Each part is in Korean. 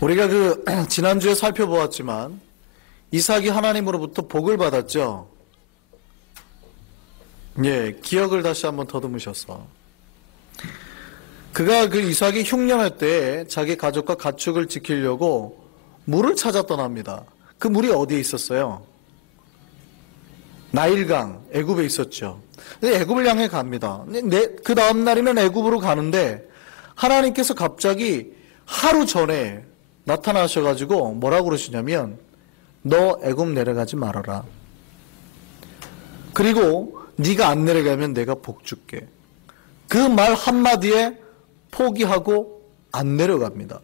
우리가 지난주에 살펴보았지만 이삭이 하나님으로부터 복을 받았죠. 예, 기억을 다시 한번 더듬으셔서 그가 이삭이 흉년할 때 자기 가족과 가축을 지키려고 물을 찾아 떠납니다. 그 물이 어디에 있었어요? 나일강, 애굽에 있었죠. 애굽을 향해 갑니다. 그 다음 날이면 애굽으로 가는데 하나님께서 갑자기 하루 전에 나타나셔가지고 뭐라고 그러시냐면 너 애굽 내려가지 말아라. 그리고 네가 안 내려가면 내가 복 줄게. 그 말 한마디에 포기하고 안 내려갑니다.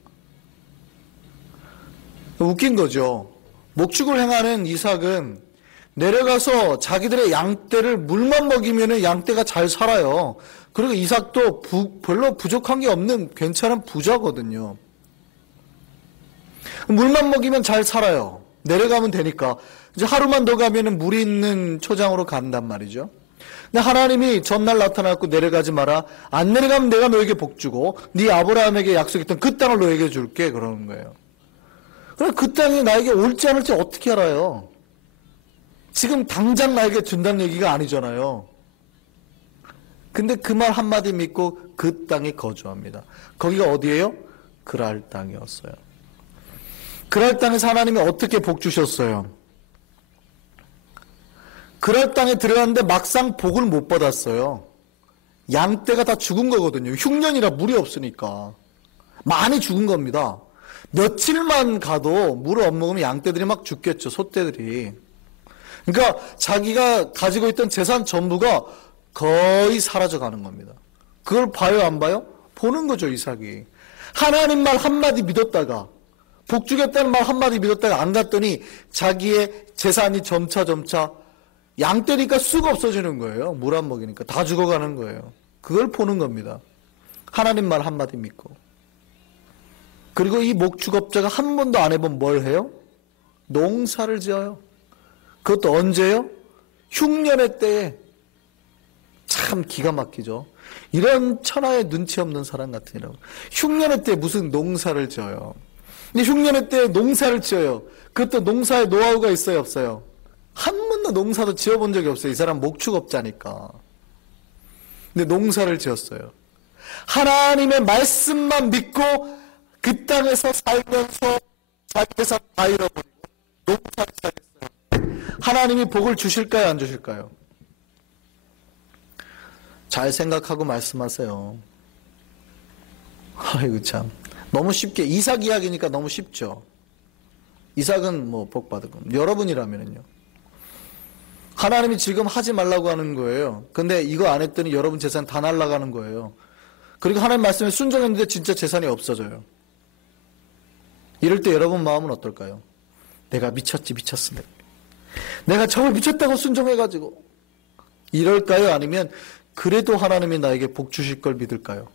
웃긴 거죠. 목축을 행하는 이삭은 내려가서 자기들의 양떼를 물만 먹이면 양떼가 잘 살아요. 그리고 이삭도 별로 부족한 게 없는 괜찮은 부자거든요. 물만 먹이면 잘 살아요. 내려가면 되니까. 이제 하루만 더 가면 물이 있는 초장으로 간단 말이죠. 근데 하나님이 전날 나타났고 내려가지 마라. 안 내려가면 내가 너에게 복 주고 네 아브라함에게 약속했던 그 땅을 너에게 줄게. 그러는 거예요. 그럼 그 땅이 나에게 올지 않을지 어떻게 알아요? 지금 당장 나에게 준다는 얘기가 아니잖아요. 근데 그 말 한마디 믿고 그 땅에 거주합니다. 거기가 어디예요? 그랄 땅이었어요. 그랄 땅에서 하나님이 어떻게 복 주셨어요? 그랄 땅에 들어갔는데 막상 복을 못 받았어요. 양떼가 다 죽은 거거든요. 흉년이라 물이 없으니까. 많이 죽은 겁니다. 며칠만 가도 물을 안 먹으면 양떼들이 막 죽겠죠. 소떼들이. 그러니까 자기가 가지고 있던 재산 전부가 거의 사라져가는 겁니다. 그걸 봐요, 안 봐요? 보는 거죠, 이삭이. 하나님 말 한마디 믿었다가 복 주겠다는 말 한마디 믿었다가 안 갔더니 자기의 재산이 점차 양떼니까 쑥 없어지는 거예요. 물 안 먹이니까 다 죽어가는 거예요. 그걸 보는 겁니다. 하나님 말 한마디 믿고. 그리고 이 목축업자가 한 번도 안 해본 뭘 해요? 농사를 지어요. 그것도 언제요? 흉년의 때에. 참 기가 막히죠. 이런 천하의 눈치 없는 사람 같으니라고. 흉년의 때 무슨 농사를 지어요. 근데 흉년의 때 농사를 지어요. 그것도 농사에 노하우가 있어요, 없어요? 한 번도 농사도 지어본 적이 없어요. 이 사람 목축업자니까. 근데 농사를 지었어요. 하나님의 말씀만 믿고 그 땅에서 살면서 자기 재산 다 잃어버리고 농사를 시작했어요. 하나님이 복을 주실까요, 안 주실까요? 잘 생각하고 말씀하세요. 아이고 참. 너무 쉽게 이삭 이야기니까 너무 쉽죠. 이삭은 뭐 복 받고 여러분이라면요. 하나님이 지금 하지 말라고 하는 거예요. 근데 이거 안 했더니 여러분 재산 다 날아가는 거예요. 그리고 하나님 말씀에 순종했는데 진짜 재산이 없어져요. 이럴 때 여러분 마음은 어떨까요? 내가 미쳤습니다. 내가 정말 미쳤다고 순종해가지고 이럴까요? 아니면 그래도 하나님이 나에게 복 주실 걸 믿을까요?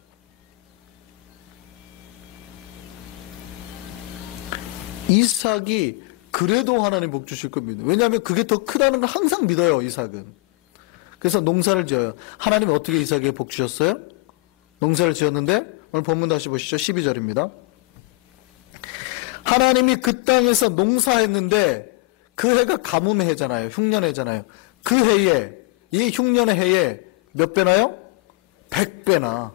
이삭이 그래도 하나님 복 주실 걸 믿어요. 왜냐하면 그게 더 크다는 걸 항상 믿어요, 이삭은. 그래서 농사를 지어요. 하나님이 어떻게 이삭에게 복 주셨어요? 농사를 지었는데 오늘 본문 다시 보시죠. 12절입니다. 하나님이 그 땅에서 농사했는데 그 해가 가뭄의 해잖아요. 흉년의 해잖아요. 그 해에, 이 흉년의 해에 몇 배나요? 100배나.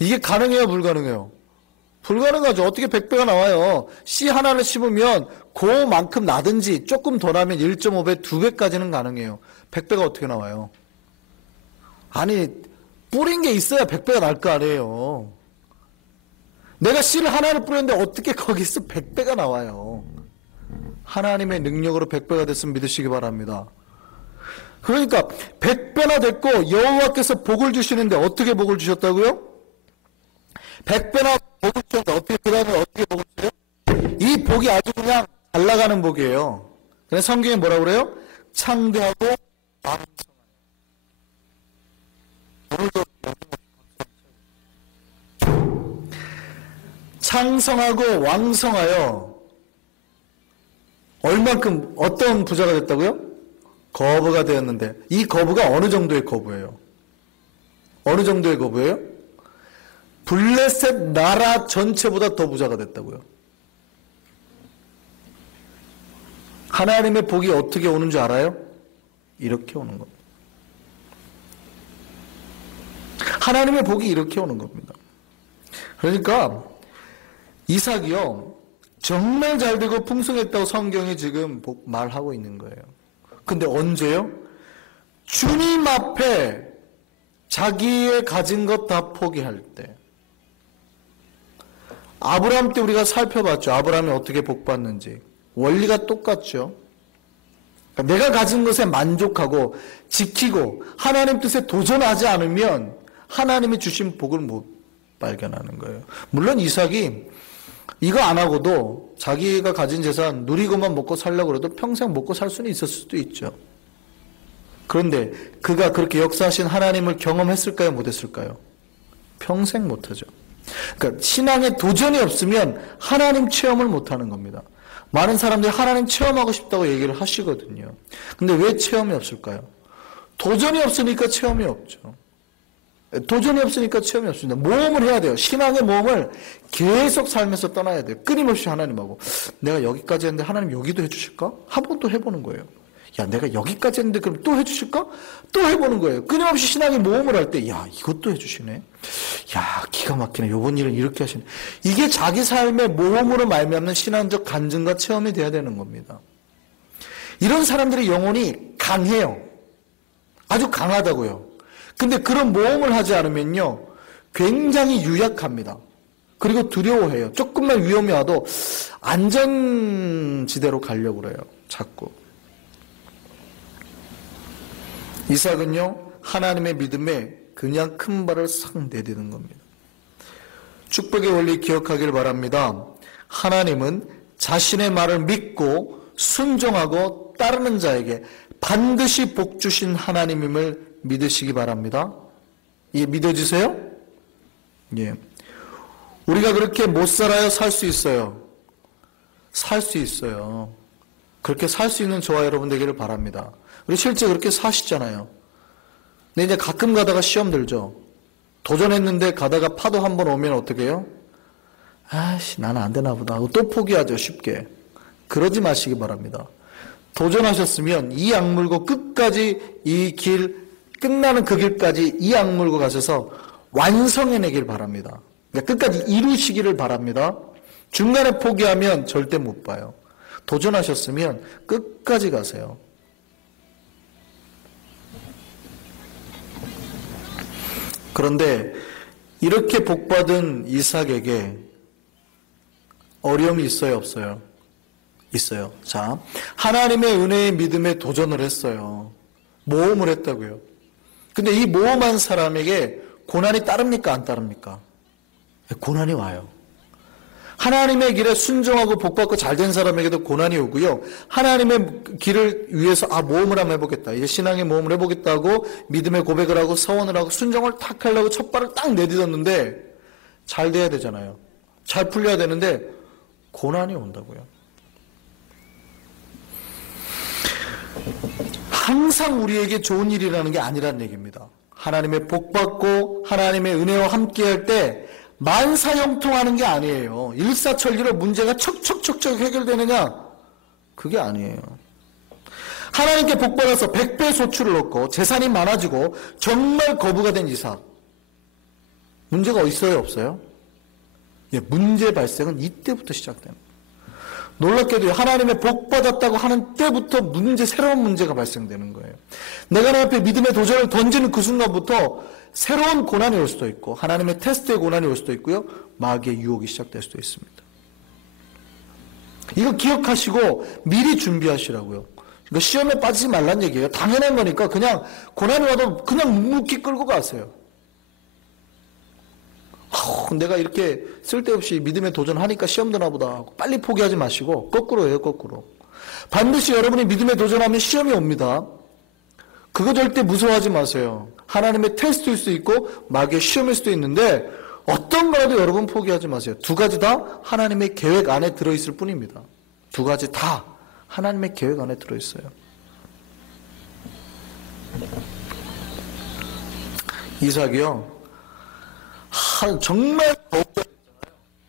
이게 가능해요, 불가능해요? 불가능하죠. 어떻게 100배가 나와요? 씨 하나를 심으면 그만큼 나든지 조금 더 나면 1.5배, 2배까지는 가능해요. 100배가 어떻게 나와요? 아니, 뿌린 게 있어야 100배가 날 거 아니에요. 내가 씨를 하나를 뿌렸는데 어떻게 거기서 100배가 나와요? 하나님의 능력으로 100배가 됐으면 믿으시기 바랍니다. 그러니까 100배나 됐고 여호와께서 복을 주시는데 어떻게 복을 주셨다고요? 100배나 복을 주셨는데 어떻게 그 다음에 어떻게 복을 주세요? 이 복이 아주 그냥 잘 나가는 복이에요. 그래서 성경에 뭐라고 그래요? 창대하고 창성하고 왕성하여 얼만큼 어떤 부자가 됐다고요? 거부가 되었는데 이 거부가 어느 정도의 거부예요? 어느 정도의 거부예요? 블레셋 나라 전체보다 더 부자가 됐다고요. 하나님의 복이 어떻게 오는 줄 알아요? 이렇게 오는 겁니다. 하나님의 복이 이렇게 오는 겁니다. 그러니까 이삭이요, 정말 잘 되고 풍성했다고 성경이 지금 말하고 있는 거예요. 근데 언제요? 주님 앞에 자기의 가진 것 다 포기할 때. 아브라함 때 우리가 살펴봤죠. 아브라함이 어떻게 복받는지. 원리가 똑같죠. 그러니까 내가 가진 것에 만족하고 지키고 하나님 뜻에 도전하지 않으면 하나님이 주신 복을 못 발견하는 거예요. 물론 이삭이 이거 안 하고도 자기가 가진 재산 누리고만 먹고 살려고 해도 평생 먹고 살 수는 있었을 수도 있죠. 그런데 그가 그렇게 역사하신 하나님을 경험했을까요? 못했을까요? 평생 못하죠. 그러니까 신앙에 도전이 없으면 하나님 체험을 못하는 겁니다. 많은 사람들이 하나님 체험하고 싶다고 얘기를 하시거든요. 근데 왜 체험이 없을까요? 도전이 없으니까 체험이 없죠. 도전이 없으니까 체험이 없습니다. 모험을 해야 돼요. 신앙의 모험을 계속 살면서 떠나야 돼요. 끊임없이 하나님하고. 내가 여기까지 했는데 하나님 여기도 해주실까? 한 번 또 해보는 거예요. 야, 내가 여기까지 했는데 그럼 또 해주실까? 또 해보는 거예요. 끊임없이 신앙의 모험을 할 때, 야, 이것도 해주시네. 야, 기가 막히네. 요번 일은 이렇게 하시네. 이게 자기 삶의 모험으로 말미암는 신앙적 간증과 체험이 돼야 되는 겁니다. 이런 사람들의 영혼이 강해요. 아주 강하다고요. 근데 그런 모험을 하지 않으면요, 굉장히 유약합니다. 그리고 두려워해요. 조금만 위험이 와도 안전지대로 가려고 그래요. 자꾸. 이삭은요, 하나님의 믿음에 그냥 큰 발을 싹 내딛는 겁니다. 축복의 원리 기억하길 바랍니다. 하나님은 자신의 말을 믿고 순종하고 따르는 자에게 반드시 복 주신 하나님임을 믿으시기 바랍니다. 예, 믿어지세요? 예. 우리가 그렇게 못 살아요? 살 수 있어요? 살 수 있어요. 그렇게 살 수 있는 저와 여러분 되기를 바랍니다. 우리 실제 그렇게 사시잖아요. 근데 이제 가끔 가다가 시험 들죠. 도전했는데 가다가 파도 한 번 오면 어떻게 해요? 아이씨, 나는 안 되나 보다 하고 또 포기하죠, 쉽게. 그러지 마시기 바랍니다. 도전하셨으면 이 악물고 끝까지 이 길, 끝나는 그 길까지 이 악물고 가셔서 완성해내길 바랍니다. 그러니까 끝까지 이루시기를 바랍니다. 중간에 포기하면 절대 못 봐요. 도전하셨으면 끝까지 가세요. 그런데 이렇게 복받은 이삭에게 어려움이 있어요, 없어요? 있어요. 자, 하나님의 은혜의 믿음에 도전을 했어요. 모험을 했다고요. 근데 이 모험한 사람에게 고난이 따릅니까? 안 따릅니까? 고난이 와요. 하나님의 길에 순종하고 복받고 잘된 사람에게도 고난이 오고요. 하나님의 길을 위해서 모험을 한번 해보겠다. 이제 신앙의 모험을 해보겠다고 믿음의 고백을 하고 서원을 하고 순종을 탁 하려고 첫 발을 딱 내딛었는데 잘 돼야 되잖아요. 잘 풀려야 되는데 고난이 온다고요. 항상 우리에게 좋은 일이라는 게 아니라는 얘기입니다. 하나님의 복받고 하나님의 은혜와 함께할 때 만사형통하는 게 아니에요. 일사천리로 문제가 척척척척 해결되느냐? 그게 아니에요. 하나님께 복받아서 100배 소출을 얻고 재산이 많아지고 정말 거부가 된 이삭. 문제가 있어요, 없어요? 예, 문제 발생은 이때부터 시작되는 거예요. 놀랍게도 하나님의 복받았다고 하는 때부터 새로운 문제가 발생되는 거예요. 내가 내 앞에 믿음의 도전을 던지는 그 순간부터 새로운 고난이 올 수도 있고 하나님의 테스트의 고난이 올 수도 있고요. 마귀의 유혹이 시작될 수도 있습니다. 이거 기억하시고 미리 준비하시라고요. 그러니까 시험에 빠지지 말란 얘기예요. 당연한 거니까 그냥 고난이 와도 그냥 묵묵히 끌고 가세요. 내가 이렇게 쓸데없이 믿음에 도전하니까 시험 드나 보다 하고 빨리 포기하지 마시고 거꾸로 해요. 거꾸로. 반드시 여러분이 믿음에 도전하면 시험이 옵니다. 그거 절대 무서워하지 마세요. 하나님의 테스트일 수도 있고 마귀의 시험일 수도 있는데 어떤 거라도 여러분 포기하지 마세요. 두 가지 다 하나님의 계획 안에 들어있을 뿐입니다. 두 가지 다 하나님의 계획 안에 들어있어요. 이삭이요, 정말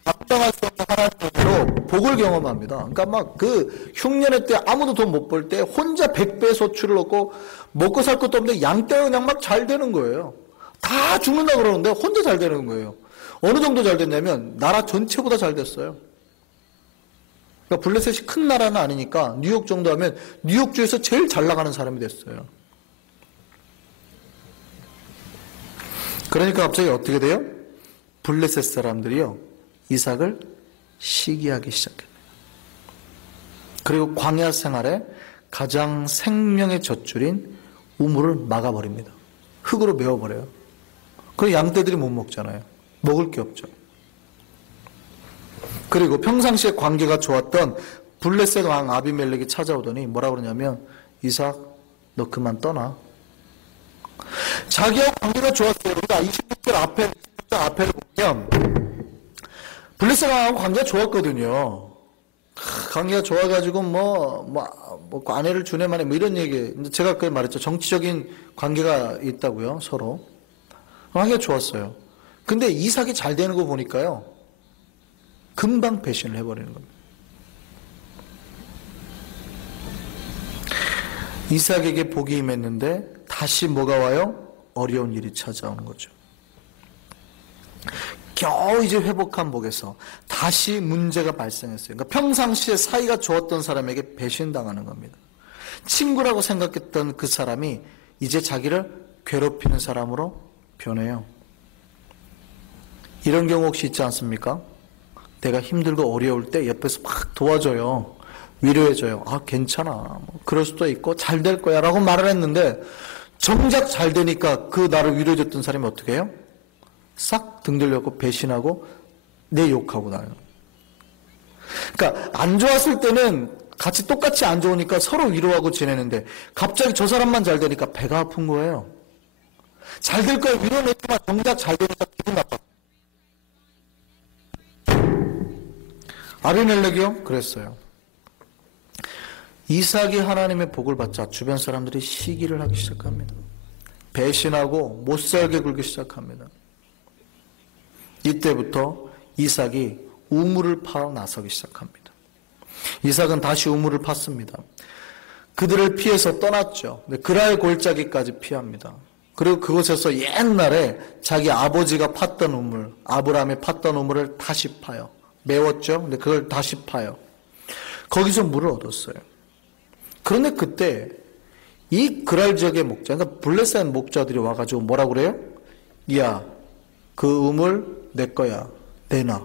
감당할 수 없는 하나님으로 복을 경험합니다. 그러니까 막 그 흉년의 때 아무도 돈 못 벌 때 혼자 100배 소출을 얻고 먹고 살 것도 없는데 양떼가 그냥 막 잘 되는 거예요. 다 죽는다 그러는데 혼자 잘 되는 거예요. 어느 정도 잘 됐냐면 나라 전체보다 잘 됐어요. 그러니까 블레셋이 큰 나라는 아니니까 뉴욕 정도 하면 뉴욕주에서 제일 잘 나가는 사람이 됐어요. 그러니까 갑자기 어떻게 돼요? 블레셋 사람들이요, 이삭을 시기하기 시작해요. 그리고 광야 생활에 가장 생명의 젖줄인 우물을 막아버립니다. 흙으로 메워버려요. 그럼 양떼들이 못 먹잖아요. 먹을 게 없죠. 그리고 평상시에 관계가 좋았던 블레셋 왕 아비멜렉이 찾아오더니 뭐라 그러냐면, 이삭 너 그만 떠나. 자기와 관계가 좋았어요. 우리가 26절 앞에를 보면 블레셋 왕하고 관계가 좋았거든요. 관계가 좋아가지고 뭐 아내를 주네 마네 뭐 이런 얘기. 제가 그때 말했죠. 정치적인 관계가 있다고요, 서로. 관계가 좋았어요. 근데 이삭이 잘 되는 거 보니까요, 금방 배신을 해버리는 겁니다. 이삭에게 복이 임했는데 다시 뭐가 와요? 어려운 일이 찾아오는 거죠. 겨우 이제 회복한 복에서 다시 문제가 발생했어요. 그러니까 평상시에 사이가 좋았던 사람에게 배신당하는 겁니다. 친구라고 생각했던 그 사람이 이제 자기를 괴롭히는 사람으로 변해요. 이런 경우 혹시 있지 않습니까? 내가 힘들고 어려울 때 옆에서 막 도와줘요. 위로해줘요. 아, 괜찮아. 뭐 그럴 수도 있고 잘 될 거야 라고 말을 했는데 정작 잘 되니까 그 나를 위로해줬던 사람이 어떻게 해요? 싹 등들려고 배신하고 내 욕하고 나요. 그러니까 안 좋았을 때는 같이 똑같이 안 좋으니까 서로 위로하고 지내는데 갑자기 저 사람만 잘 되니까 배가 아픈 거예요. 잘 될 거야 위로했지만 정작 잘 되니까 기분 나빠. 아비멜렉이요? 그랬어요. 이삭이 하나님의 복을 받자 주변 사람들이 시기를 하기 시작합니다. 배신하고 못살게 굴기 시작합니다. 이때부터 이삭이 우물을 파러 나서기 시작합니다. 이삭은 다시 우물을 팠습니다. 그들을 피해서 떠났죠. 그랄 골짜기까지 피합니다. 그리고 그곳에서 옛날에 자기 아버지가 팠던 우물, 아브라함이 팠던 우물을 다시 파요. 메웠죠. 근데 그걸 다시 파요. 거기서 물을 얻었어요. 그런데 그때 이 그랄 지역의 목자, 그러니까 블레셋 목자들이 와가지고 뭐라고 그래요? 야, 그 우물 내 거야. 내놔.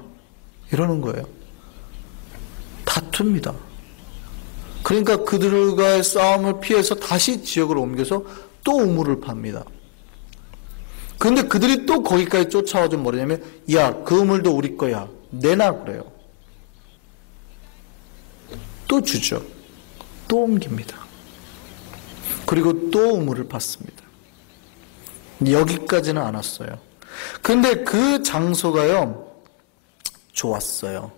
이러는 거예요. 다툽니다. 그러니까 그들과의 싸움을 피해서 다시 지역을 옮겨서 또 우물을 팝니다. 그런데 그들이 또 거기까지 쫓아와서 뭐냐면, 야, 그 우물도 우리 거야. 내놔 그래요. 또 주죠. 또 옮깁니다. 그리고 또 우물을 팠습니다. 여기까지는 안 왔어요. 근데 그 장소가요, 좋았어요.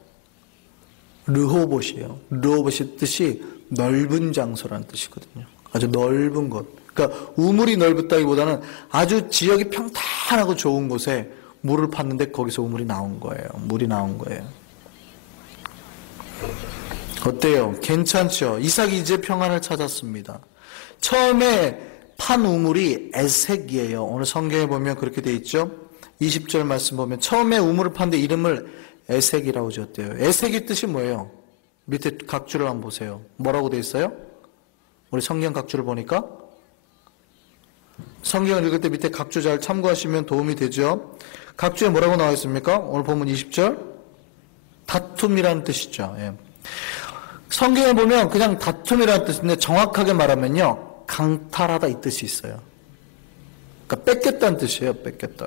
르호봇이에요. 르호봇의 뜻이 넓은 장소라는 뜻이거든요. 아주 넓은 곳. 그러니까 우물이 넓었다기보다는 아주 지역이 평탄하고 좋은 곳에 물을 팠는데 거기서 우물이 나온 거예요. 물이 나온 거예요. 어때요? 괜찮죠? 이삭이 이제 평안을 찾았습니다. 처음에 판 우물이 에색이에요. 오늘 성경에 보면 그렇게 돼 있죠? 20절 말씀 보면 처음에 우물을 팠는데 이름을 에색이라고 지었대요. 에색의 뜻이 뭐예요? 밑에 각주를 한번 보세요. 뭐라고 돼 있어요? 우리 성경 각주를 보니까 성경을 읽을 때 밑에 각주 잘 참고하시면 도움이 되죠. 각주에 뭐라고 나와 있습니까? 오늘 보면 20절 다툼이라는 뜻이죠. 예. 성경에 보면 그냥 다툼이라는 뜻인데 정확하게 말하면요, 강탈하다 이 뜻이 있어요. 그러니까 뺏겠다는 뜻이에요. 뺏겠다.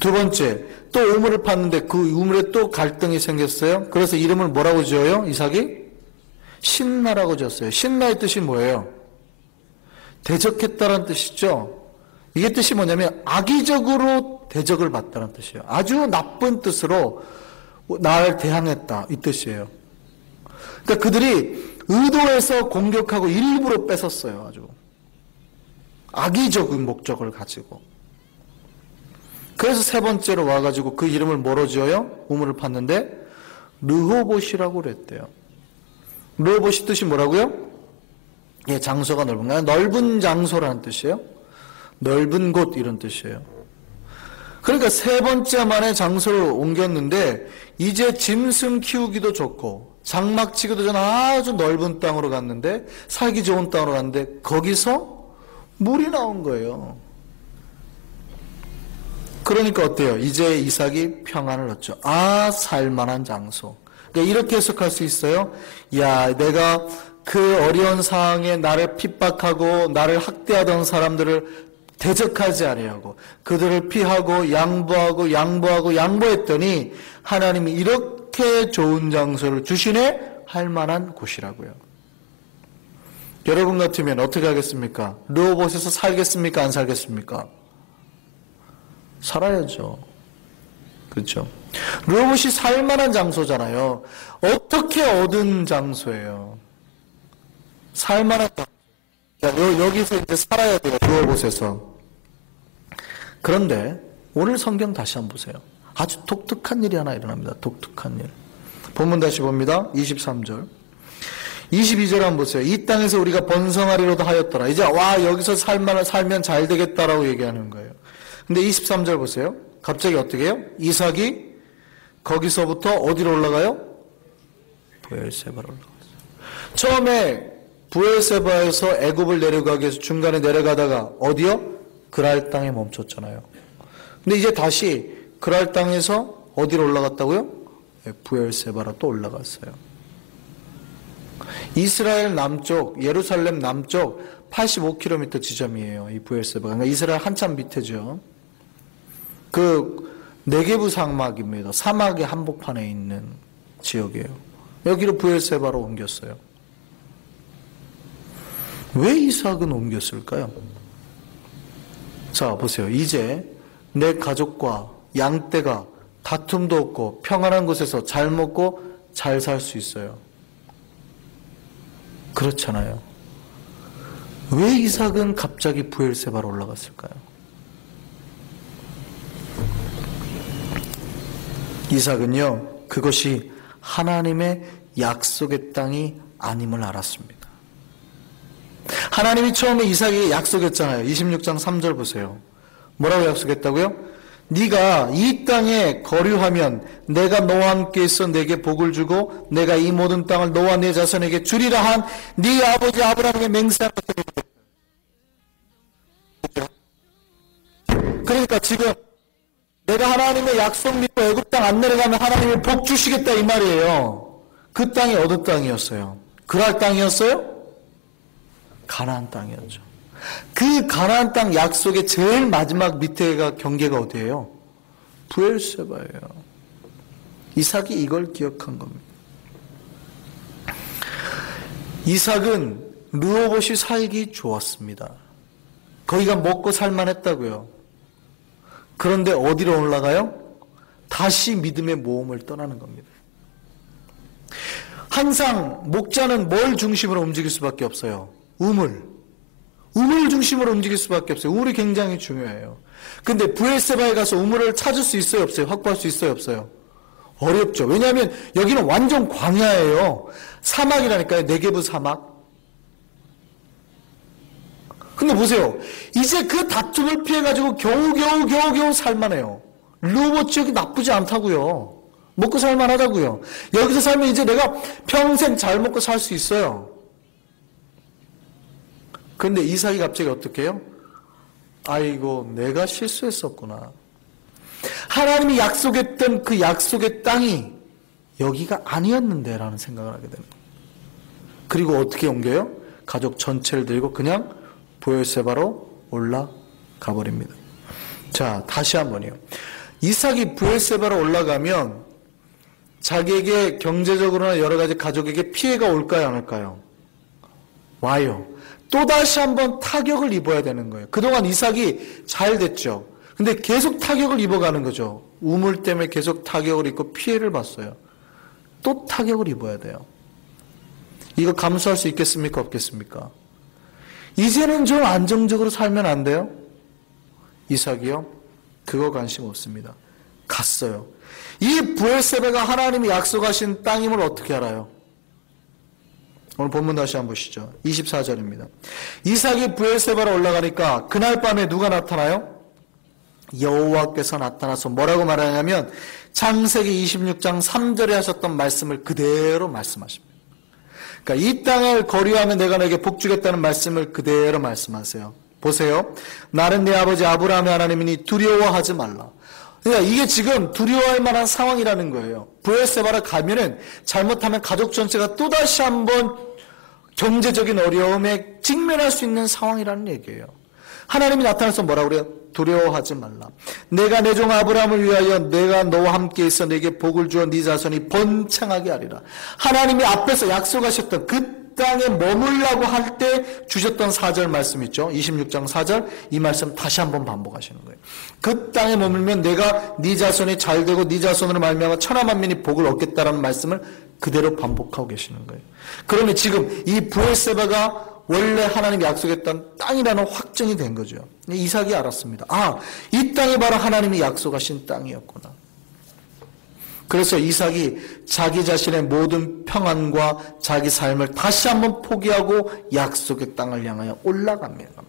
두 번째, 또 우물을 팠는데 그 우물에 또 갈등이 생겼어요. 그래서 이름을 뭐라고 지어요? 이삭이? 신나라고 지었어요. 신나의 뜻이 뭐예요? 대적했다는 뜻이죠. 이게 뜻이 뭐냐면 악의적으로 대적을 받다는 뜻이에요. 아주 나쁜 뜻으로 나를 대항했다 이 뜻이에요. 그러니까 그들이 의도해서 공격하고 일부러 뺏었어요. 아주 악의적인 목적을 가지고. 그래서 세 번째로 와가지고 그 이름을 뭐로 지어요? 우물을 팠는데 르호봇이라고 그랬대요. 르호봇이 뜻이 뭐라고요? 예, 장소가 넓은 거예요. 넓은 장소라는 뜻이에요. 넓은 곳 이런 뜻이에요. 그러니까 세 번째 만에 장소를 옮겼는데 이제 짐승 키우기도 좋고 장막 치기도 전 아주 넓은 땅으로 갔는데, 살기 좋은 땅으로 갔는데 거기서 물이 나온 거예요. 그러니까 어때요? 이제 이삭이 평안을 얻죠. 아, 살만한 장소. 그러니까 이렇게 해석할 수 있어요. 야, 내가 그 어려운 상황에 나를 핍박하고 나를 학대하던 사람들을 대적하지 아니하고 그들을 피하고 양보했더니 하나님이 이렇게 좋은 장소를 주시네 할 만한 곳이라고요. 여러분 같으면 어떻게 하겠습니까? 르호봇에서 살겠습니까? 안 살겠습니까? 살아야죠. 그렇죠? 르호봇이 살만한 장소잖아요. 어떻게 얻은 장소예요? 살만한 장소. 여기서 이제 살아야 돼요. 르호봇에서. 그런데 오늘 성경 다시 한번 보세요. 아주 독특한 일이 하나 일어납니다. 독특한 일. 본문 다시 봅니다. 23절. 22절 한번 보세요. 이 땅에서 우리가 번성하리로도 하였더라. 이제 여기서 살면 잘 되겠다라고 얘기하는 거예요. 근데 23절 보세요. 갑자기 어떻게 해요? 이삭이 거기서부터 어디로 올라가요? 브엘세바로 올라갔어요. 처음에 브엘세바에서 애굽을 내려가기 위해서 중간에 내려가다가 어디요? 그랄 땅에 멈췄잖아요. 근데 이제 다시 그랄 땅에서 어디로 올라갔다고요? 브엘세바로 또 올라갔어요. 이스라엘 남쪽, 예루살렘 남쪽 85km 지점이에요. 이 브엘세바가. 그러니까 이스라엘 한참 밑에죠. 그 네게부 사막입니다. 사막의 한복판에 있는 지역이에요. 여기로 브엘세바로 옮겼어요. 왜 이삭은 옮겼을까요? 자, 보세요. 이제 내 가족과 양떼가 다툼도 없고 평안한 곳에서 잘 먹고 잘 살 수 있어요. 그렇잖아요. 왜 이삭은 갑자기 브엘세바로 올라갔을까요? 이삭은요, 그것이 하나님의 약속의 땅이 아님을 알았습니다. 하나님이 처음에 이삭에게 약속했잖아요. 26장 3절 보세요. 뭐라고 약속했다고요? 네가 이 땅에 거류하면 내가 너와 함께 있어 내게 복을 주고 내가 이 모든 땅을 너와 내 자손에게 주리라 한 네 아버지 아브라함에게 맹세한 것들이. 그러니까 지금 내가 하나님의 약속 믿고 애굽 땅 안 내려가면 하나님이 복 주시겠다 이 말이에요. 그 땅이 어느 땅이었어요? 그랄 땅이었어요? 가나안 땅이었죠. 그 가나안 땅 약속의 제일 마지막 밑에가 경계가 어디예요? 브엘세바예요. 이삭이 이걸 기억한 겁니다. 이삭은 르호봇이 살기 좋았습니다. 거기가 먹고 살만했다고요. 그런데 어디로 올라가요? 다시 믿음의 모험을 떠나는 겁니다. 항상 목자는 뭘 중심으로 움직일 수밖에 없어요? 우물 중심으로 움직일 수밖에 없어요. 우물이 굉장히 중요해요. 근데 브엘세바에 가서 우물을 찾을 수 있어요? 없어요? 확보할 수 있어요? 없어요? 어렵죠. 왜냐하면 여기는 완전 광야예요. 사막이라니까요. 네게브 사막. 근데 보세요. 이제 그 다툼을 피해가지고 겨우 살만해요. 르호봇 지역이 나쁘지 않다고요. 먹고 살만하다고요. 여기서 살면 이제 내가 평생 잘 먹고 살 수 있어요. 그런데 이삭이 갑자기 어떻게 해요? 아이고, 내가 실수했었구나. 하나님이 약속했던 그 약속의 땅이 여기가 아니었는데 라는 생각을 하게 됩니다. 그리고 어떻게 옮겨요? 가족 전체를 들고 그냥 브엘세바로 올라가 버립니다. 자, 다시 한번요. 이삭이 브엘세바로 올라가면 자기에게 경제적으로나 여러 가지 가족에게 피해가 올까요, 안 올까요? 와요. 또다시 한번 타격을 입어야 되는 거예요. 그동안 이삭이 잘 됐죠. 근데 계속 타격을 입어가는 거죠. 우물 때문에 계속 타격을 입고 피해를 봤어요. 또 타격을 입어야 돼요. 이거 감수할 수 있겠습니까? 없겠습니까? 이제는 좀 안정적으로 살면 안 돼요? 이삭이요? 그거 관심 없습니다. 갔어요. 이 브엘세바가 하나님이 약속하신 땅임을 어떻게 알아요? 오늘 본문 다시 한번 보시죠. 24절입니다. 이삭이 브엘세바로 올라가니까 그날 밤에 누가 나타나요? 여호와께서 나타나서 뭐라고 말하냐면 창세기 26장 3절에 하셨던 말씀을 그대로 말씀하십니다. 그러니까 이 땅을 거류하면 내가 너에게 복 주겠다는 말씀을 그대로 말씀하세요. 보세요. 나는 네 아버지 아브라함의 하나님이니 두려워하지 말라. 그러니까 이게 지금 두려워할 만한 상황이라는 거예요. 브엘세바를 가면은 잘못하면 가족 전체가 또다시 한번 경제적인 어려움에 직면할 수 있는 상황이라는 얘기예요. 하나님이 나타나서 뭐라고 그래요? 두려워하지 말라. 내가 내 종 아브라함을 위하여 내가 너와 함께 있어 내게 복을 주어 네 자손이 번창하게 하리라. 하나님이 앞에서 약속하셨던 그 땅에 머물라고 할 때 주셨던 4절 말씀 있죠. 26장 4절 이 말씀 다시 한번 반복하시는 거예요. 그 땅에 머물면 내가 네 자손이 잘되고 네 자손으로 말미암아 천하 만민이 복을 얻겠다라는 말씀을 그대로 반복하고 계시는 거예요. 그러면 지금 이 브엘세바가 원래 하나님이 약속했던 땅이라는 확정이 된 거죠. 이삭이 알았습니다. 아, 이 땅이 바로 하나님이 약속하신 땅이었구나. 그래서 이삭이 자기 자신의 모든 평안과 자기 삶을 다시 한번 포기하고 약속의 땅을 향하여 올라갑니다.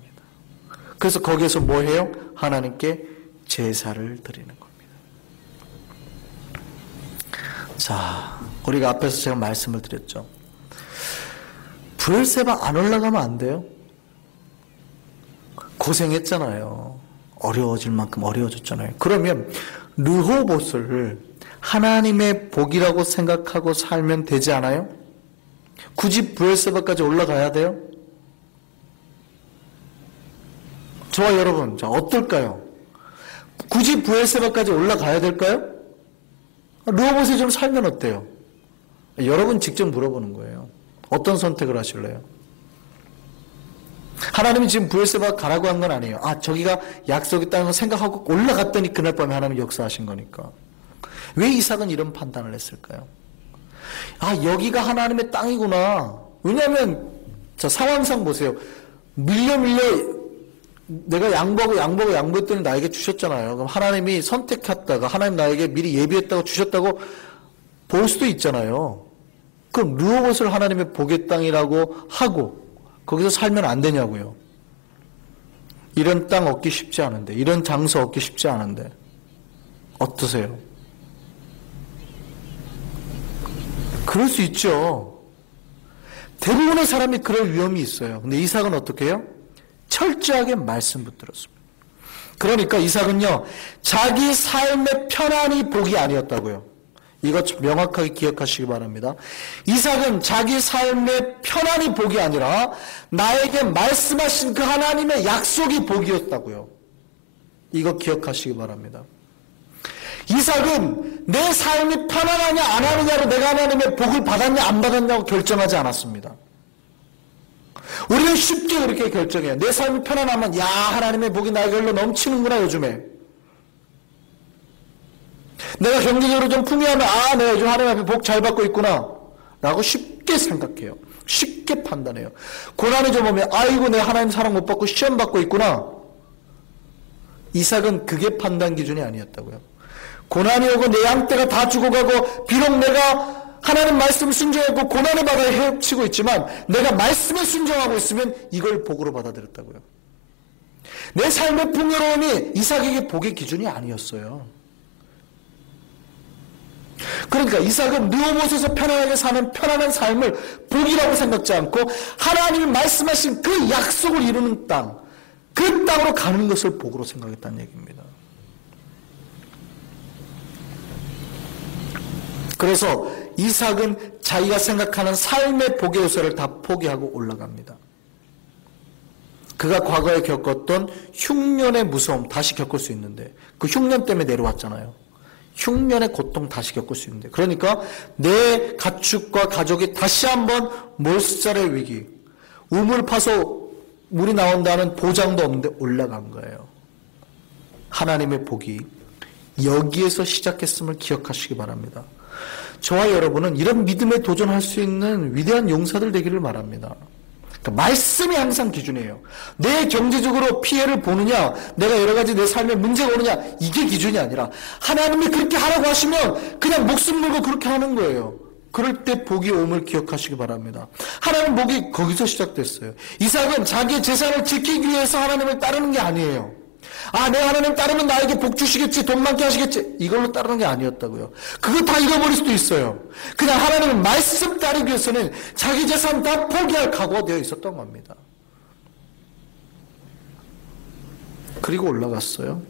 그래서 거기에서 뭐 해요? 하나님께 제사를 드리는 겁니다. 자, 우리가 앞에서 제가 말씀을 드렸죠. 브엘세바 안 올라가면 안 돼요? 고생했잖아요. 어려워질 만큼 어려워졌잖아요. 그러면 르호봇을 하나님의 복이라고 생각하고 살면 되지 않아요? 굳이 브엘세바까지 올라가야 돼요? 저와 여러분, 자, 어떨까요? 굳이 브엘세바까지 올라가야 될까요? 르호봇에 좀 살면 어때요? 여러분 직접 물어보는 거예요. 어떤 선택을 하실래요? 하나님이 지금 브엘세바 가라고 한 건 아니에요. 아, 저기가 약속이 있다는 걸 생각하고 올라갔더니 그날 밤에 하나님이 역사하신 거니까. 왜 이삭은 이런 판단을 했을까요? 아, 여기가 하나님의 땅이구나. 왜냐하면 자, 상황상 보세요. 밀려 내가 양보했더니 나에게 주셨잖아요. 그럼 하나님이 선택했다가 하나님 나에게 미리 예비했다고 주셨다고 볼 수도 있잖아요. 그럼 르호봇을 하나님의 복의 땅이라고 하고 거기서 살면 안 되냐고요. 이런 땅 얻기 쉽지 않은데, 이런 장소 얻기 쉽지 않은데 어떠세요? 그럴 수 있죠. 대부분의 사람이 그럴 위험이 있어요. 근데 이삭은 어떻게 해요? 철저하게 말씀 붙들었습니다. 그러니까 이삭은요, 자기 삶의 편안이 복이 아니었다고요. 이거 명확하게 기억하시기 바랍니다. 이삭은 자기 삶의 편안이 복이 아니라 나에게 말씀하신 그 하나님의 약속이 복이었다고요. 이거 기억하시기 바랍니다. 이삭은 내 삶이 편안하냐 안 하느냐로 내가 하나님의 복을 받았냐 안 받았냐고 결정하지 않았습니다. 우리는 쉽게 그렇게 결정해요. 내 삶이 편안하면 야, 하나님의 복이 나에게 흘러 넘치는구나 요즘에. 내가 경제적으로 좀 풍요하면 아, 내가 요즘 하나님 앞에 복 잘 받고 있구나 라고 쉽게 생각해요. 쉽게 판단해요. 고난이 좀 오면 아이고 내가 하나님 사랑 못 받고 시험 받고 있구나. 이삭은 그게 판단 기준이 아니었다고요. 고난이 오고 내 양떼가 다 죽어가고 비록 내가 하나님 말씀을 순종하고 고난의 바다에 헤엄치고 있지만 내가 말씀에 순종하고 있으면 이걸 복으로 받아들였다고요. 내 삶의 풍요로움이 이삭에게 복의 기준이 아니었어요. 그러니까 이삭은 르호봇에서 편안하게 사는 편안한 삶을 복이라고 생각지 않고 하나님이 말씀하신 그 약속을 이루는 땅, 그 땅으로 가는 것을 복으로 생각했다는 얘기입니다. 그래서 이삭은 자기가 생각하는 삶의 복의 요소를 다 포기하고 올라갑니다. 그가 과거에 겪었던 흉년의 무서움 다시 겪을 수 있는데 그 흉년 때문에 내려왔잖아요. 흉년의 고통 다시 겪을 수 있는데 그러니까 내 가축과 가족이 다시 한번 몰살의 위기, 우물 파서 물이 나온다는 보장도 없는데 올라간 거예요. 하나님의 복이 여기에서 시작했음을 기억하시기 바랍니다. 저와 여러분은 이런 믿음에 도전할 수 있는 위대한 용사들 되기를 바랍니다. 그러니까 말씀이 항상 기준이에요. 내 경제적으로 피해를 보느냐, 내가 여러 가지 내 삶에 문제가 오느냐, 이게 기준이 아니라 하나님이 그렇게 하라고 하시면 그냥 목숨 걸고 그렇게 하는 거예요. 그럴 때 복이 옴을 기억하시기 바랍니다. 하나님 복이 거기서 시작됐어요. 이삭은 자기의 재산을 지키기 위해서 하나님을 따르는 게 아니에요. 아, 내가 하나님 따르면 나에게 복 주시겠지, 돈 많게 하시겠지, 이걸로 따르는 게 아니었다고요. 그거 다 잃어버릴 수도 있어요. 그냥 하나님의 말씀 따르기 위해서는 자기 재산 다 포기할 각오가 되어 있었던 겁니다. 그리고 올라갔어요.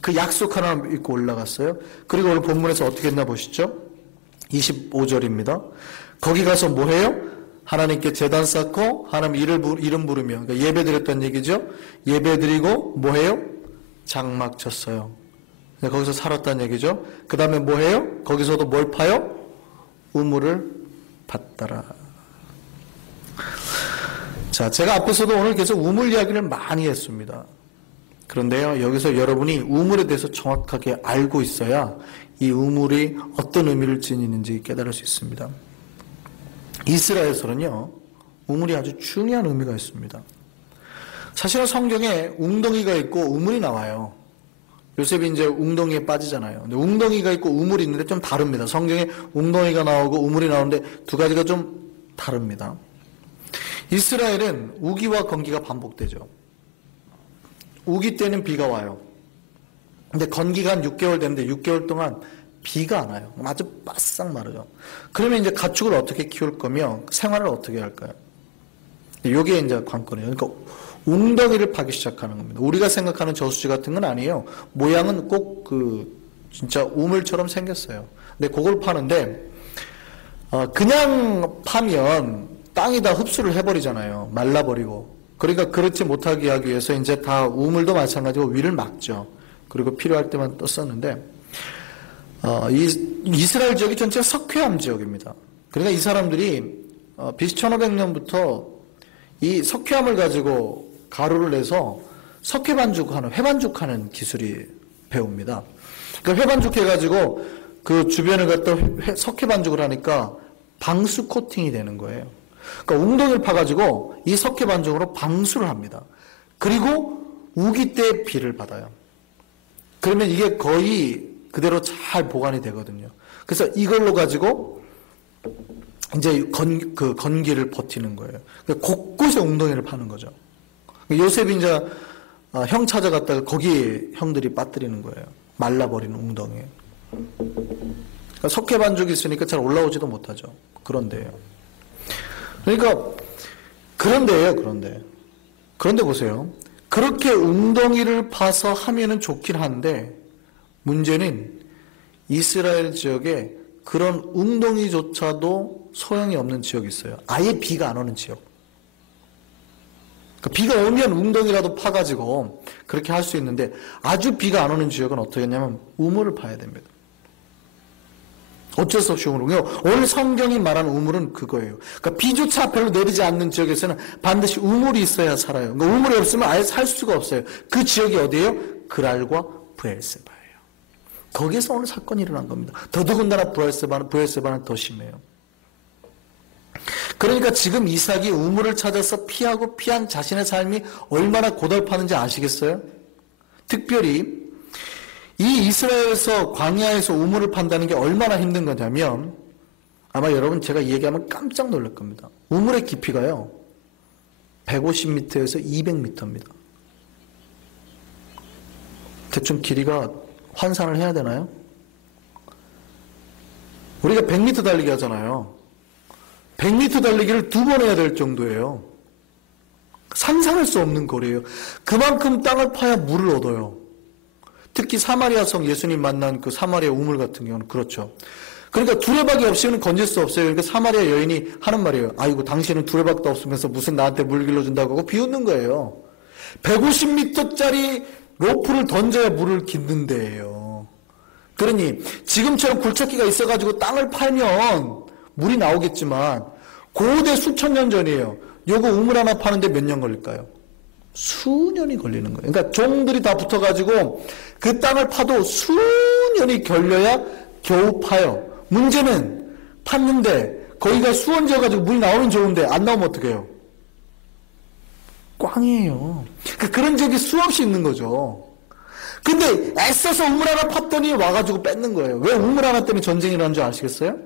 그 약속 하나 믿고 올라갔어요. 그리고 오늘 본문에서 어떻게 했나 보시죠. 25절입니다. 거기 가서 뭐 해요? 하나님께 제단 쌓고 하나님 이름 부르며, 그러니까 예배 드렸다는 얘기죠. 예배 드리고 뭐 해요? 장막 쳤어요. 거기서 살았다는 얘기죠. 그 다음에 뭐 해요? 거기서도 뭘 파요? 우물을 팠더라. 자, 제가 앞에서도 오늘 계속 우물 이야기를 많이 했습니다. 그런데요, 여기서 여러분이 우물에 대해서 정확하게 알고 있어야 이 우물이 어떤 의미를 지니는지 깨달을 수 있습니다. 이스라엘에서는요, 우물이 아주 중요한 의미가 있습니다. 사실은 성경에 웅덩이가 있고 우물이 나와요. 요셉이 이제 웅덩이에 빠지잖아요. 근데 웅덩이가 있고 우물이 있는데 좀 다릅니다. 성경에 웅덩이가 나오고 우물이 나오는데 두 가지가 좀 다릅니다. 이스라엘은 우기와 건기가 반복되죠. 우기 때는 비가 와요. 근데 건기가 한 6개월 되는데 6개월 동안 비가 안 와요. 아주 바싹 마르죠. 그러면 이제 가축을 어떻게 키울 거며 생활을 어떻게 할까요? 이게 이제 관건이에요. 그러니까 웅덩이를 파기 시작하는 겁니다. 우리가 생각하는 저수지 같은 건 아니에요. 모양은 꼭 진짜 우물처럼 생겼어요. 근데 그걸 파는데 그냥 파면 땅이 다 흡수를 해버리잖아요. 말라버리고. 그러니까 그렇지 못하게 하기 위해서 이제 다 우물도 마찬가지고 위를 막죠. 그리고 필요할 때만 떴었는데 이스라엘 지역이 전체가 석회암 지역입니다. 그러니까 이 사람들이 BC 1500년부터 이 석회암을 가지고 가루를 내서 석회반죽하는, 회반죽하는 기술이 배웁니다. 그러니까 회반죽 해가지고 그 주변을 갖다 석회반죽을 하니까 방수 코팅이 되는 거예요. 그러니까 웅덩이를 파가지고 이 석회반죽으로 방수를 합니다. 그리고 우기 때 비를 받아요. 그러면 이게 거의 그대로 잘 보관이 되거든요. 그래서 이걸로 가지고 이제 건기를 버티는 거예요. 그러니까 곳곳에 웅덩이를 파는 거죠. 요셉이 이제 형 찾아갔다가 거기에 형들이 빠뜨리는 거예요. 말라버리는 웅덩이에. 그러니까 석회 반죽이 있으니까 잘 올라오지도 못하죠. 그런데요. 그러니까 그런데요. 그런데 보세요. 그렇게 웅덩이를 파서 하면은 좋긴 한데 문제는 이스라엘 지역에 그런 웅덩이조차도 소용이 없는 지역이 있어요. 아예 비가 안 오는 지역. 그러니까 비가 오면 웅덩이라도 파가지고 그렇게 할 수 있는데 아주 비가 안 오는 지역은 어떻게 했냐면 우물을 파야 됩니다. 어쩔 수 없이 우물을. 오늘 성경이 말하는 우물은 그거예요. 그러니까 비조차 별로 내리지 않는 지역에서는 반드시 우물이 있어야 살아요. 그러니까 우물이 없으면 아예 살 수가 없어요. 그 지역이 어디예요? 그랄과 브엘세바예요. 거기에서 오늘 사건이 일어난 겁니다. 더더군다나 브엘세바는 더 심해요. 그러니까 지금 이삭이 우물을 찾아서 피하고 피한 자신의 삶이 얼마나 고달파는지 아시겠어요? 특별히 이 이스라엘에서 광야에서 우물을 판다는 게 얼마나 힘든 거냐면 아마 여러분 제가 얘기하면 깜짝 놀랄 겁니다. 우물의 깊이가요 150m에서 200m입니다. 대충 길이가 환산을 해야 되나요? 우리가 100m 달리기 하잖아요. 100m 달리기를 2번 해야 될 정도예요. 상상할 수 없는 거리예요. 그만큼 땅을 파야 물을 얻어요. 특히 사마리아성 예수님 만난 그 사마리아 우물 같은 경우는 그렇죠. 그러니까 두레박이 없이는 건질 수 없어요. 그러니까 사마리아 여인이 하는 말이에요. 아이고 당신은 두레박도 없으면서 무슨 나한테 물 길러준다고 하고 비웃는 거예요. 150m짜리 로프를 던져야 물을 깃는 데예요. 그러니 지금처럼 굴착기가 있어가지고 땅을 팔면 물이 나오겠지만 고대 수천 년 전이에요. 요거 우물 하나 파는데 몇 년 걸릴까요? 수년이 걸리는 거예요. 그러니까 종들이 다 붙어가지고 그 땅을 파도 수년이 걸려야 겨우 파요. 문제는 팠는데 거기가 수원지어가지고 물이 나오면 좋은데 안 나오면 어떡해요? 꽝이에요. 그런 적이 수없이 있는 거죠. 근데 애써서 우물 하나 팠더니 와가지고 뺏는 거예요. 왜 우물 하나 때문에 전쟁이 일어난 줄 아시겠어요?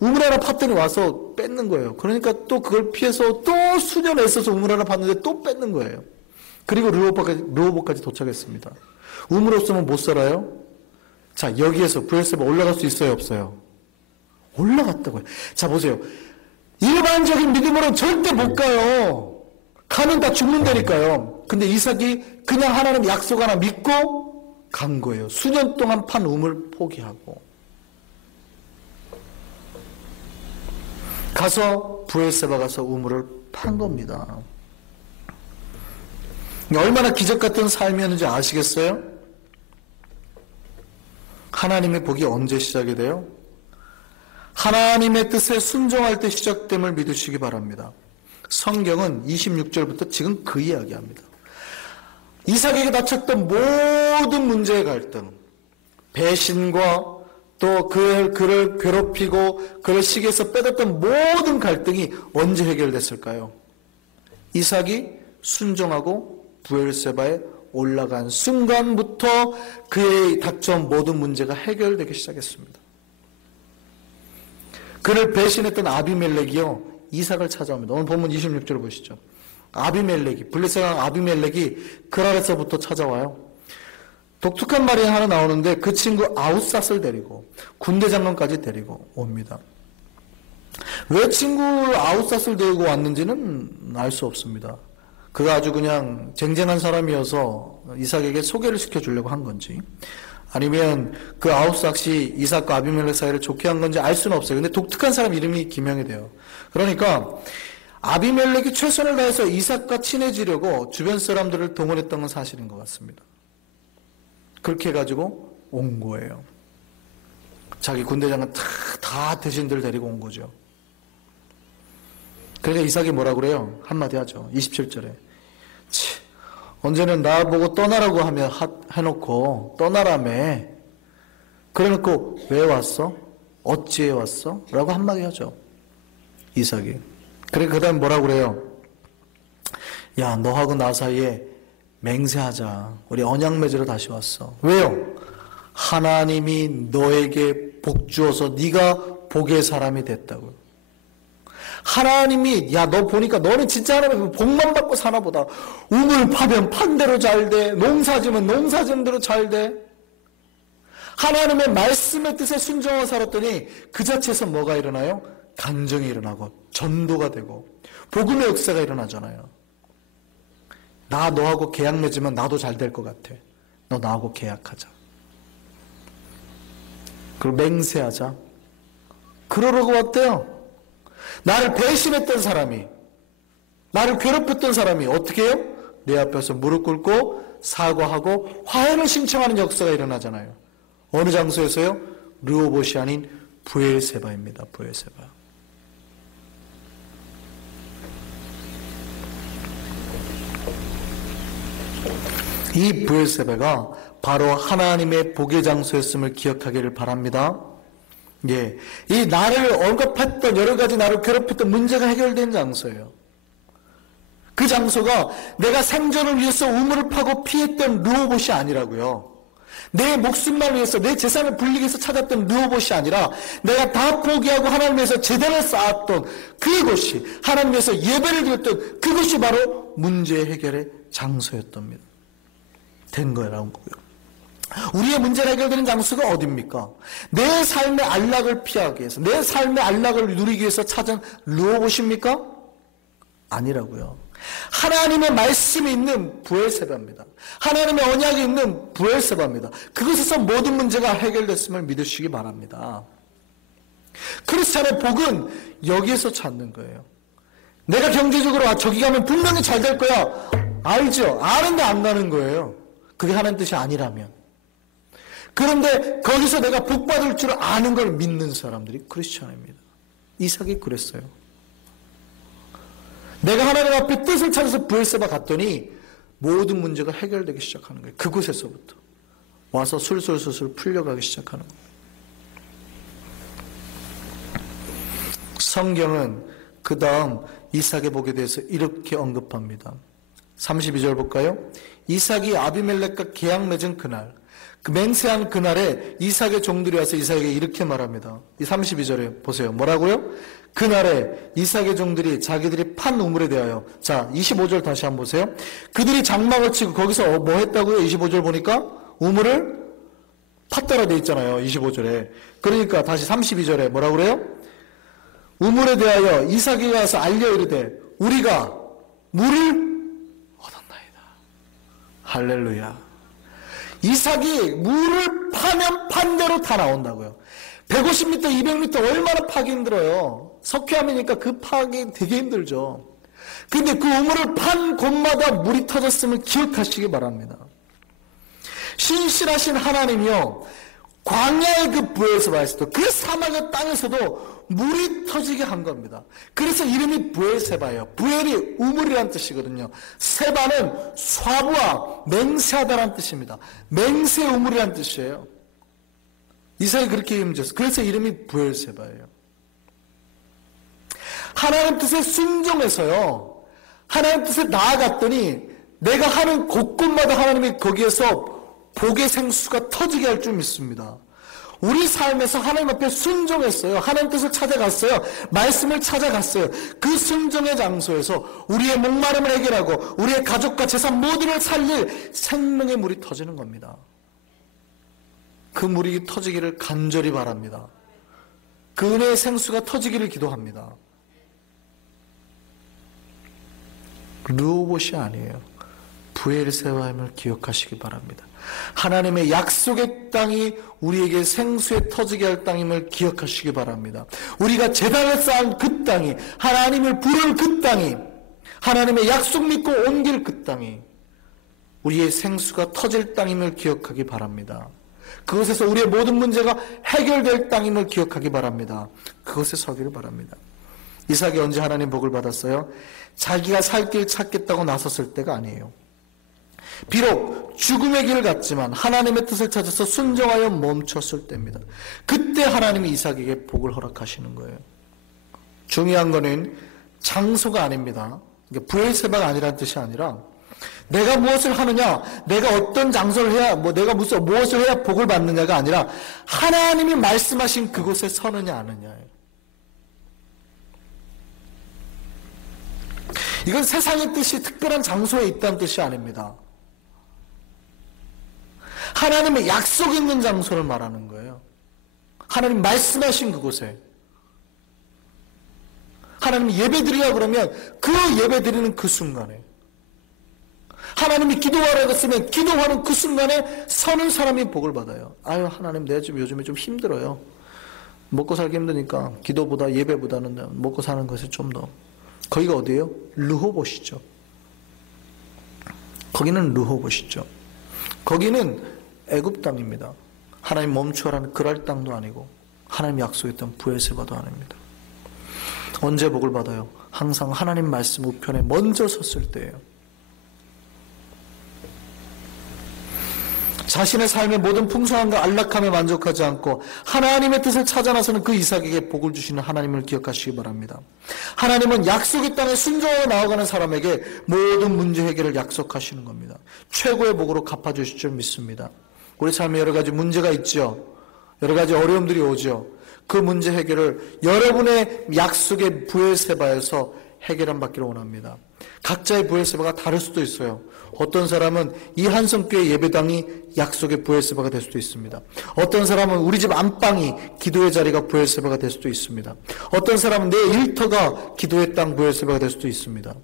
우물 하나 팠더니 와서 뺏는 거예요. 그러니까 또 그걸 피해서 또 수년 애써서 우물 하나 팠는데 또 뺏는 거예요. 그리고 르호보까지 도착했습니다. 우물 없으면 못 살아요? 자, 여기에서 브엘세바 올라갈 수 있어요, 없어요? 올라갔다고요. 자, 보세요. 일반적인 믿음으로는 절대 못 가요. 가면 다 죽는다니까요. 근데 이삭이 그냥 하나님 약속 하나 믿고 간 거예요. 수년 동안 판 우물 포기하고. 가서 브엘세바 가서 우물을 판 겁니다. 얼마나 기적 같은 삶이었는지 아시겠어요? 하나님의 복이 언제 시작이 돼요? 하나님의 뜻에 순종할 때 시작됨을 믿으시기 바랍니다. 성경은 26절부터 지금 그 이야기합니다. 이삭에게 닥쳤던 모든 문제의 갈등, 배신과 또 그를 괴롭히고 그를 시기에서 빼뒀던 모든 갈등이 언제 해결됐을까요? 이삭이 순종하고 브엘세바에 올라간 순간부터 그의 닥쳐온 모든 문제가 해결되기 시작했습니다. 그를 배신했던 아비멜렉이요, 이삭을 찾아옵니다. 오늘 본문 26절을 보시죠. 아비멜렉이, 블레셋왕 아비멜렉이 그랄에서부터 찾아와요. 독특한 말이 하나 나오는데 그 친구 아웃삿을 데리고 군대 장관까지 데리고 옵니다. 왜 친구 아웃삿을 데리고 왔는지는 알 수 없습니다. 그가 아주 그냥 쟁쟁한 사람이어서 이삭에게 소개를 시켜주려고 한 건지, 아니면 그 아웃삭이 이삭과 아비멜렉 사이를 좋게 한 건지 알 수는 없어요. 근데 독특한 사람 이름이 기명이 돼요. 그러니까 아비멜렉이 최선을 다해서 이삭과 친해지려고 주변 사람들을 동원했던 건 사실인 것 같습니다. 그렇게 해가지고 온 거예요. 자기 군대장은 다 대신들 데리고 온 거죠. 그러니까 이삭이 뭐라 그래요? 한마디 하죠. 27절에 언제는 나보고 떠나라고 하면 해놓고 떠나라며, 그래놓고 왜 왔어? 어찌해 왔어? 라고 한마디 하죠, 이삭이. 그러니까 그 다음 뭐라 그래요? 야, 너하고 나 사이에 맹세하자. 우리 언약 맺으러 다시 왔어. 왜요? 하나님이 너에게 복 주어서 네가 복의 사람이 됐다고요. 하나님이, 야, 너 보니까 너는 진짜 하나님의 복만 받고 사나 보다. 우물 파면 판대로 잘 돼. 농사 지면 농사 지은 대로 잘 돼. 하나님의 말씀의 뜻에 순종하고 살았더니 그 자체에서 뭐가 일어나요? 간증이 일어나고 전도가 되고 복음의 역사가 일어나잖아요. 나 너하고 계약 맺으면 나도 잘 될 것 같아. 너 나하고 계약하자. 그리고 맹세하자. 그러려고 왔대요. 나를 배신했던 사람이, 나를 괴롭혔던 사람이 어떻게 해요? 내 앞에서 무릎 꿇고 사과하고 화해를 신청하는 역사가 일어나잖아요. 어느 장소에서요? 르호봇이 아닌 브엘세바입니다. 브엘세바. 이 브엘세바가 바로 하나님의 복의 장소였음을 기억하기를 바랍니다. 예, 이 나를 억압했던 여러 가지 나를 괴롭혔던 문제가 해결된 장소예요. 그 장소가 내가 생존을 위해서 우물을 파고 피했던 르호봇이 아니라고요. 내 목숨만 위해서 내 재산을 불리기 위해서 찾았던 르호봇이 아니라 내가 다 포기하고 하나님 위해서 재단을 쌓았던 그곳이, 하나님 위해서 예배를 드렸던 그것이 바로 문제 해결의 장소였답니다. 된 거라는 거고요. 우리의 문제가 해결되는 장소가 어디입니까? 내 삶의 안락을 피하기 위해서, 내 삶의 안락을 누리기 위해서 찾은 르호봇입니까? 아니라고요. 하나님의 말씀이 있는 브엘세바입니다. 하나님의 언약이 있는 브엘세바입니다. 그것에서 모든 문제가 해결됐음을 믿으시기 바랍니다. 크리스찬의 복은 여기에서 찾는 거예요. 내가 경제적으로 저기 가면 분명히 잘 될 거야. 알죠? 아는데 안 가는 거예요. 그게 하나님 뜻이 아니라면. 그런데 거기서 내가 복 받을 줄 아는 걸 믿는 사람들이 크리스찬입니다. 이삭이 그랬어요. 내가 하나님 앞에 뜻을 찾아서 브엘세바 갔더니 모든 문제가 해결되기 시작하는 거예요. 그곳에서부터 와서 술술술술 풀려가기 시작하는 거예요. 성경은 그 다음 이삭의 복에 대해서 이렇게 언급합니다. 32절 볼까요? 이삭이 아비멜렉과 계약 맺은 그날, 그 맹세한 그날에 이삭의 종들이 와서 이삭에게 이렇게 말합니다. 이 32절에 보세요. 뭐라고요? 그날에 이삭의 종들이 자기들이 판 우물에 대하여, 자 25절 다시 한번 보세요. 그들이 장막을 치고, 거기서 뭐 했다고요? 25절 보니까 우물을 팠다라 돼 있잖아요. 25절에. 그러니까 다시 32절에 뭐라고 그래요? 우물에 대하여 이삭이 가서 알려 이르되 우리가 물을 얻었나이다. 할렐루야. 이삭이 물을 파면 판 대로 다 나온다고요. 150m, 200m 얼마나 파기 힘들어요. 석회암이니까 그 파기 되게 힘들죠. 근데 그 우물을 판 곳마다 물이 터졌음을 기억하시기 바랍니다. 신실하신 하나님이요, 광야의 그 브엘세바에서도, 그 사막의 땅에서도 물이 터지게 한 겁니다. 그래서 이름이 브엘세바예요. 브엘이 우물이란 뜻이거든요. 세바는 쇠부와 맹세하다란 뜻입니다. 맹세 우물이란 뜻이에요. 이삭이 그렇게 이름 지었어요. 그래서 이름이 브엘세바예요. 하나님 뜻에 순종해서요, 하나님 뜻에 나아갔더니 내가 하는 곳곳마다 하나님이 거기에서 복의 생수가 터지게 할 줄 믿습니다. 우리 삶에서 하나님 앞에 순종했어요. 하나님 뜻을 찾아갔어요. 말씀을 찾아갔어요. 그 순종의 장소에서 우리의 목마름을 해결하고 우리의 가족과 재산 모두를 살릴 생명의 물이 터지는 겁니다. 그 물이 터지기를 간절히 바랍니다. 그 은혜의 생수가 터지기를 기도합니다. 르호봇이 아니에요. 브엘세바임을 기억하시기 바랍니다. 하나님의 약속의 땅이 우리에게 생수에 터지게 할 땅임을 기억하시기 바랍니다. 우리가 제단을 쌓은 그 땅이, 하나님을 부를 그 땅이, 하나님의 약속 믿고 옮길 그 땅이 우리의 생수가 터질 땅임을 기억하기 바랍니다. 그것에서 우리의 모든 문제가 해결될 땅임을 기억하기 바랍니다. 그것에 서기를 바랍니다. 이삭이 언제 하나님 복을 받았어요? 자기가 살 길 찾겠다고 나섰을 때가 아니에요. 비록 죽음의 길을 갔지만 하나님의 뜻을 찾아서 순종하여 멈췄을 때입니다. 그때 하나님이 이삭에게 복을 허락하시는 거예요. 중요한 거는 장소가 아닙니다. 브엘세바가 아니라는 뜻이 아니라 내가 무엇을 하느냐, 내가 어떤 장소를 해야, 내가 무엇을 해야 복을 받느냐가 아니라 하나님이 말씀하신 그곳에 서느냐 아느냐예요. 이건 세상의 뜻이 특별한 장소에 있다는 뜻이 아닙니다. 하나님의 약속 있는 장소를 말하는 거예요. 하나님 말씀하신 그곳에. 하나님 예배드리라 그러면 그 예배드리는 그 순간에, 하나님이 기도하라고 했으면 기도하는 그 순간에 서는 사람이 복을 받아요. 아유, 하나님 내가 요즘에 좀 힘들어요. 먹고 살기 힘드니까 기도보다 예배보다는 먹고 사는 것이 좀 더. 거기가 어디예요? 르호봇이죠. 거기는 르호봇이죠. 거기는 애굽 땅입니다. 하나님 멈추라는 그랄 땅도 아니고 하나님 약속했던 브엘세바도 아닙니다. 언제 복을 받아요? 항상 하나님 말씀 우편에 먼저 섰을 때예요. 자신의 삶의 모든 풍성함과 안락함에 만족하지 않고 하나님의 뜻을 찾아 나서는 그 이삭에게 복을 주시는 하나님을 기억하시기 바랍니다. 하나님은 약속의 땅에 순종하고 나아가는 사람에게 모든 문제 해결을 약속하시는 겁니다. 최고의 복으로 갚아주실 줄 믿습니다. 우리 삶에 여러 가지 문제가 있죠. 여러 가지 어려움들이 오죠. 그 문제 해결을 여러분의 약속의 브엘세바에서 해결함 받기를 원합니다. 각자의 브엘세바가 다를 수도 있어요. 어떤 사람은 이 한성교회 예배당이 약속의 브엘세바가 될 수도 있습니다. 어떤 사람은 우리 집 안방이 기도의 자리가 브엘세바가 될 수도 있습니다. 어떤 사람은 내 일터가 기도의 땅 브엘세바가 될 수도 있습니다.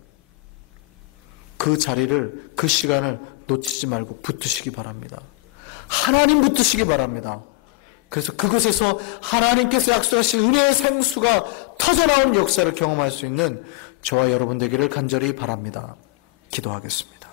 그 자리를, 그 시간을 놓치지 말고 붙으시기 바랍니다. 하나님 붙으시기 바랍니다. 그래서 그곳에서 하나님께서 약속하신 은혜의 생수가 터져나오는 역사를 경험할 수 있는 저와 여러분 되기를 간절히 바랍니다. 기도하겠습니다.